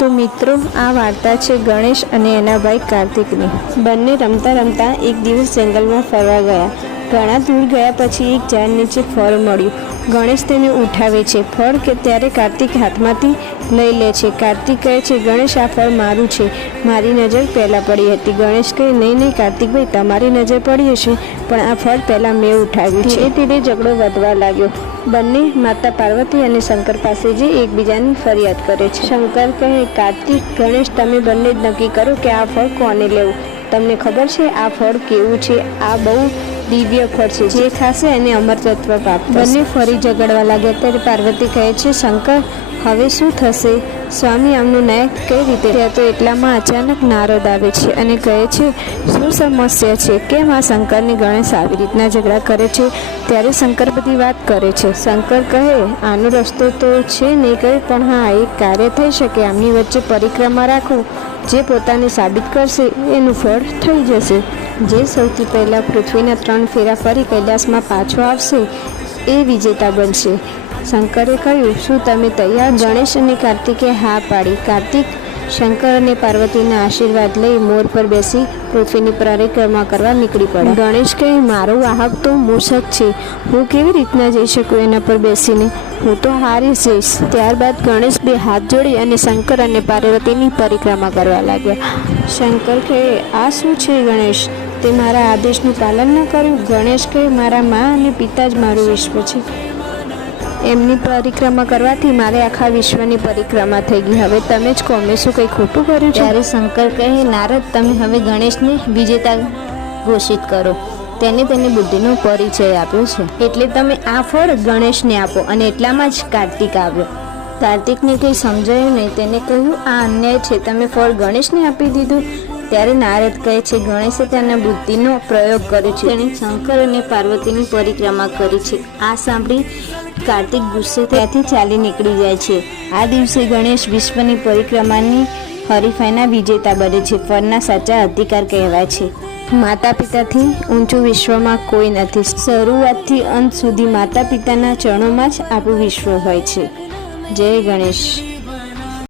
તો મિત્રો, આ વાર્તા છે ગણેશ અને એના ભાઈ કાર્તિકની. બંને રમતા રમતા એક દિવસ જંગલમાં ફરવા ગયા. ઘણા દૂર ગયા પછી એક ઝાડ નીચે ફળ મળ્યું. ગણેશ તેને ઉઠાવે છે. ફળ કે ત્યારે કાર્તિક હાથમાંથી લઈ લે છે. કાર્તિક કહે છે, ગણેશ આ ફળ મારું છે, મારી નજર પહેલાં પડી હતી. ગણેશ કહે, નહીં કાર્તિકભાઈ, તમારી નજર પડી હશે, પણ આ ફળ પહેલાં મેં ઉઠાવ્યું છે. ધીરે ધીરે ઝઘડો વધવા લાગ્યો. બંને માતા પાર્વતી અને શંકર પાસે જઈ એકબીજાની ફરિયાદ કરે છે. શંકર કહે, કાર્તિક, ગણેશ, તમે બંને જ નક્કી કરો કે આ ફળ કોને લેવું. તમને ખબર છે આ ફળ કેવું છે? આ બહુ દિવ્ય ફળ છે, જે ખાશે એને અમરતત્વ પ્રાપ્ત. બંને ફરી ઝઘડવા લાગ્યા. ત્યારે પાર્વતી કહે છે, શંકર, હવે શું થશે? સ્વામી, આમનું ન્યાય કઈ રીતે? ત્યાં તો એટલામાં અચાનક નારદ આવે છે અને કહે છે, શું સમસ્યા છે? કેમ આ શંકરની ગણેશ આવી રીતના ઝઘડા કરે છે? ત્યારે શંકર બધી વાત કરે છે. શંકર કહે, આનો રસ્તો તો છે નહીં કહે, પણ હા, એક કાર્ય થઈ શકે. આમની વચ્ચે પરિક્રમા રાખવું, જે પોતાને સાબિત કરશે એનું ફળ થઈ જશે. જે સૌથી પહેલાં પૃથ્વીના 3 ફેરા ફરી કૈલાસમાં પાછો આવશે એ વિજેતા બનશે. શંકરે કહ્યું, શું તમે તૈયાર? ગણેશ અને કાર્તિકે હા પાડી. કાર્તિક શંકર અને પાર્વતીના આશીર્વાદ લઈ મોર પર બેસી પૃથ્વીની પરિક્રમા કરવા નીકળી પડ્યા. ગણેશ કહે, મારો વાહક તો મૂષક છે, હું કેવી રીતના જઈ શકું એના પર બેસીને? હું તો હારી જઈશ. ત્યારબાદ ગણેશ 2 હાથ જોડી અને શંકર અને પાર્વતીની પરિક્રમા કરવા લાગ્યા. શંકર કહે, આ શું છે ગણેશ? તે મારા આદેશનું પાલન ન કર્યું? ગણેશ કહે, મારા મા અને પિતા જ મારું વિશ્વ છે. એમની પરિક્રમા કરવાથી મારે આખા વિશ્વની પરિક્રમા થઈ ગઈ. હવે તમે જ કહો, મેં શું કંઈ ખોટું કર્યું છે? ત્યારે શંકર કહે, નારદ, તમે હવે ગણેશને વિજેતા ઘોષિત કરો. તેને બુદ્ધિનો પરિચય આપ્યો છે, એટલે તમે આ ફળ ગણેશને આપો. અને એટલામાં જ કાર્તિક આવ્યો. કાર્તિકને કંઈ સમજાયું નહીં. તેને કહ્યું, આ અન્યાય છે, તમે ફળ ગણેશને આપી દીધું. ત્યારે નારદ કહે છે, ગણેશે તેના બુદ્ધિનો પ્રયોગ કર્યો છે, તેણે શંકર અને પાર્વતીની પરિક્રમા કરી છે. આ સાંભળી કાર્તિક ગુસ્સે ત્યાંથી ચાલી નીકળી જાય છે. આ દિવસે ગણેશ વિશ્વની પરિક્રમાની હરીફાઈના વિજેતા બને છે. ફળના સાચા અધિકાર કહેવાય છે. માતા પિતાથી ઊંચું વિશ્વમાં કોઈ નથી. શરૂઆતથી અંત સુધી માતા પિતાના ચરણોમાં જ આપણું વિશ્વ હોય છે. જય ગણેશ.